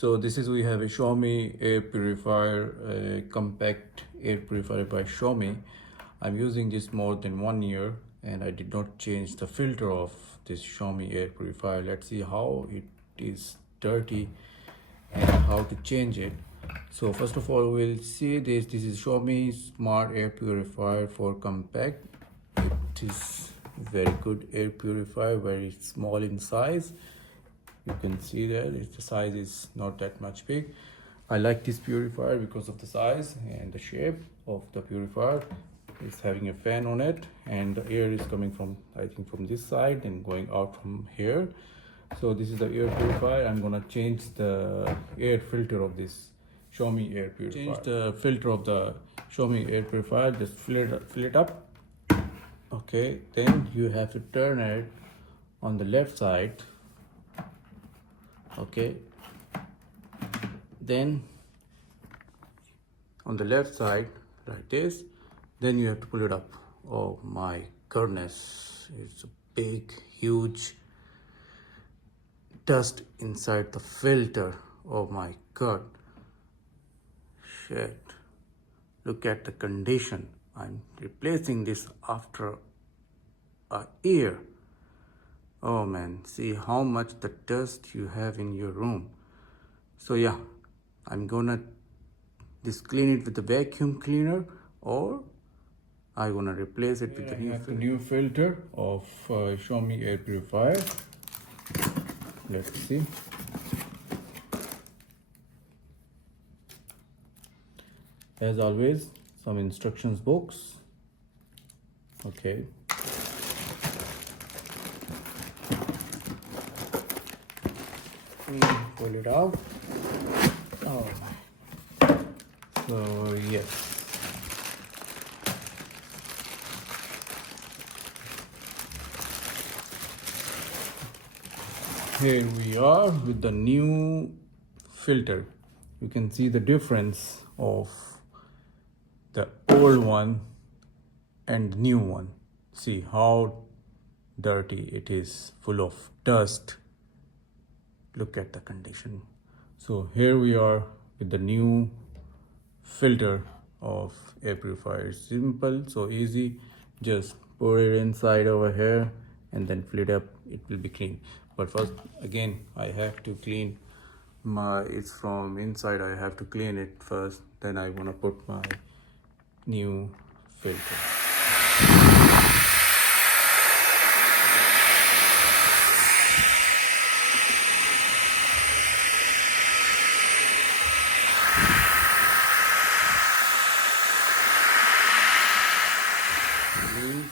So this is, we have a Xiaomi air purifier, a compact air purifier by Xiaomi. I'm using this more than 1 year and I did not change the filter of this Xiaomi air purifier. Let's see how it is dirty and how to change it. So first of all, we'll see this. This is Xiaomi Smart Air Purifier for compact. It is very good air purifier, very small in size. You can see that the size is not that much big. I like this purifier because of the size and the shape of the purifier. It's having a fan on it and the air is coming from, I think, from this side and going out from here. So this is the air purifier. I'm gonna change the air filter of this Xiaomi air purifier. Change the filter of the Xiaomi air purifier. Just fill it up. Okay, then you have to turn it on the left side. Okay, then on the left side like this, then you have to pull it up. Oh my goodness, it's a big huge dust inside the filter. Oh my god, shit, look at the condition. I'm replacing this after a year. Oh man, see how much the dust you have in your room. So yeah, I'm gonna just clean it with the vacuum cleaner, or I'm gonna replace it with the new filter of Xiaomi air purifier. Let's see. As always, some instructions books. Okay. Pull it out. Oh, so yes, here we are with the new filter. You can see the difference of the old one and the new one. See how dirty it is, full of dust. Look at the condition. So here we are with the new filter of air purifier. Simple, so easy. Just pour it inside over here and then fill it up. It will be clean. But first, again, I have to clean it's from inside. I have to clean it first. Then I wanna put my new filter.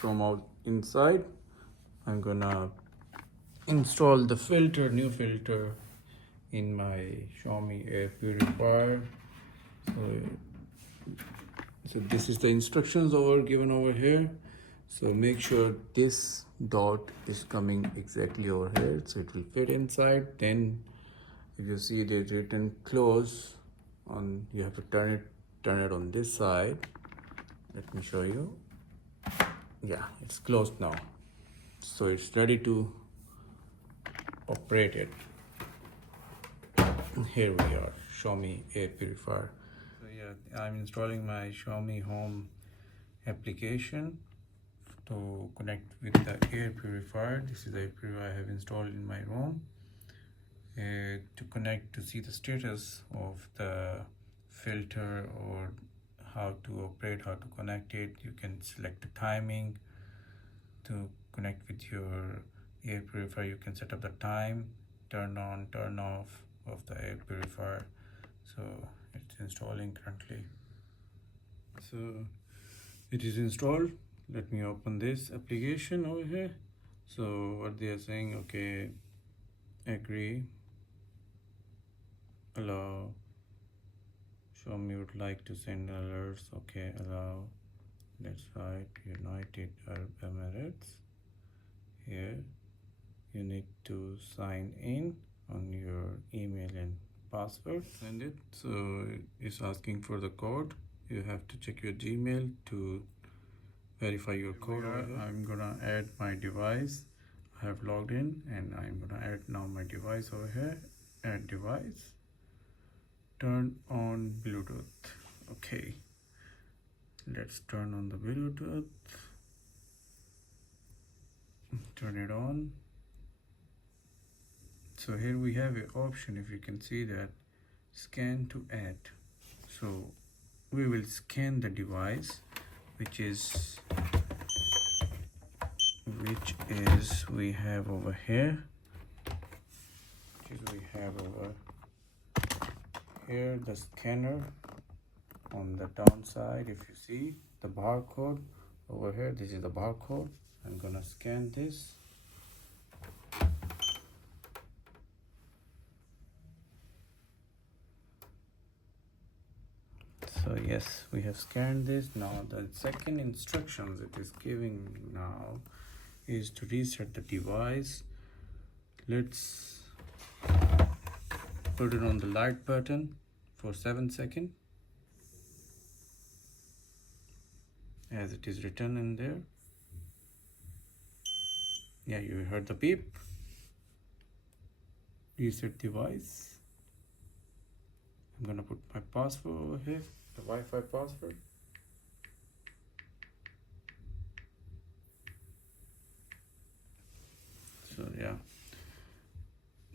From out inside, I'm gonna install the new filter in my Xiaomi air purifier. So this is the instructions given over here. So make sure this dot is coming exactly over here, so it will fit inside. Then if you see it written close on, you have to turn it on this side. Let me show you. Yeah, it's closed now, so it's ready to operate it. Here we are, Xiaomi air purifier. So yeah, I'm installing my Xiaomi Home application to connect with the air purifier. This is the air purifier I have installed in my room. To connect, to see the status of the filter or how to operate, how to connect it, you can select the timing to connect with your air purifier. You can set up the time, turn on, turn off of the air purifier. So it's installing currently. So it is installed. Let me open this application over here. So what they are saying, okay, agree, allow, Xiaomi would like to send alerts. Okay, allow. Let's write United Arab Emirates. Here you need to sign in on your email and password. Send it. So it's asking for the code. You have to check your Gmail to verify your code. I'm gonna add my device. I have logged in and I'm gonna add now my device over here. Add device. turn on Bluetooth. Okay, let's turn on the Bluetooth, turn it on. So here we have an option, if you can see that, scan to add. So we will scan the device, which is we have over here, the scanner on the downside. If you see the barcode over here, this is the barcode. I'm gonna scan this. So yes, we have scanned this. Now the second instructions it is giving now is to reset the device. Let's put it on the light button for 7 seconds, as it is written in there. Yeah, you heard the beep. Reset device. I'm gonna put my password over here, the Wi-Fi password. So yeah,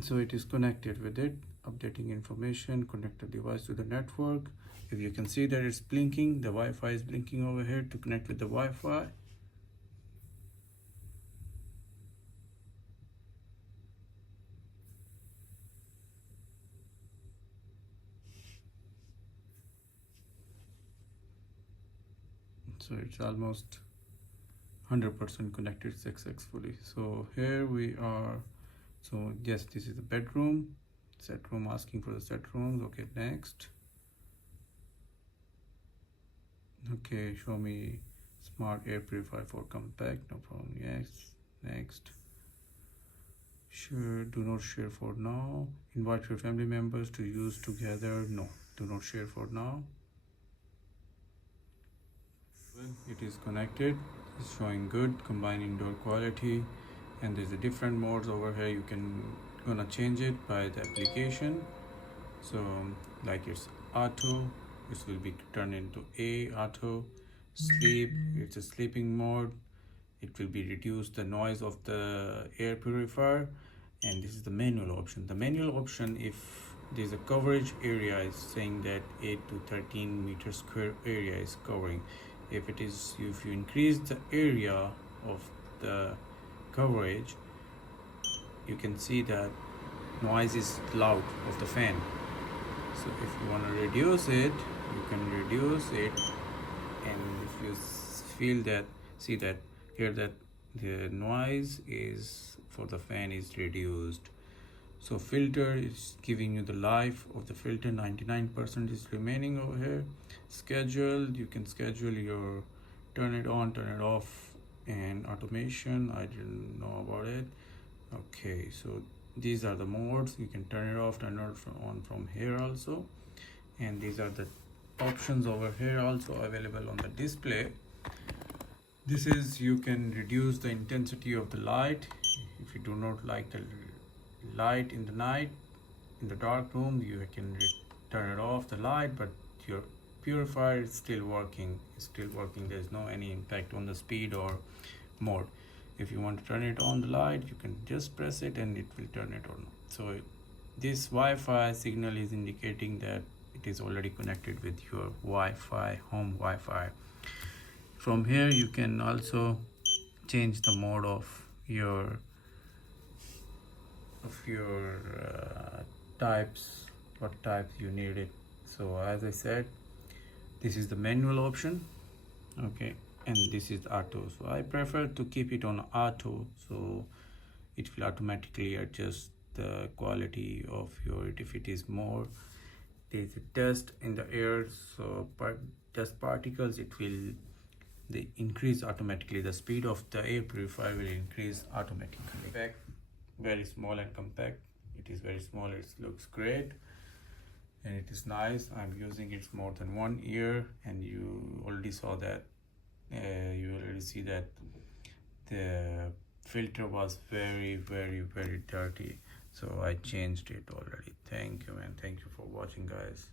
so it is connected with it. Updating information, connect the device to the network. If you can see that it's blinking, the Wi-Fi is blinking over here to connect with the Wi-Fi. So it's almost 100% connected successfully. So here we are. So yes, this is the bedroom. Set room, asking for the set rooms. Okay, next. Okay, show me smart air purifier for compact. No problem. Yes, next. Sure, do not share for now. Invite your family members to use together. No, do not share for now. It is connected. It's showing good combined indoor quality, and there's a different modes over here. You can gonna change it by the application. So like it's auto, this will be turned into A auto. Sleep, it's a sleeping mode. It will be reduce the noise of the air purifier, and this is the manual option. The manual option, if there's a coverage area, is saying that 8 to 13 meter square area is covering. If you increase the area of the coverage, you can see that noise is loud of the fan. So if you want to reduce it, you can reduce it, and if you hear that the noise is for the fan is reduced. So filter is giving you the life of the filter. 99% is remaining over here. Schedule, you can schedule your turn it on, turn it off, and automation, I didn't know about it. Okay, so these are the modes. You can turn it off, turn it on from here also, and these are the options over here also available on the display. This is, you can reduce the intensity of the light. If you do not like the light in the night, in the dark room, you can turn it off the light, but your purifier is still working. There's no any impact on the speed or mode. If you want to turn it on the light, you can just press it and it will turn it on. So this Wi-Fi signal is indicating that it is already connected with your Wi-Fi, home Wi-Fi. From here you can also change the mode of your types, what types you need it. So as I said, this is the manual option. Okay, and this is auto. So I prefer to keep it on auto, so it will automatically adjust the quality of your, if it is more, there's a dust in the air, so dust particles, they increase automatically. The speed of the air purifier will increase automatically. Compact, very small and compact. It is very small. It looks great, and it is nice. I'm using it more than 1 year, and you already saw that. You already see that the filter was very dirty. So I changed it already. Thank you, man. Thank you for watching, guys.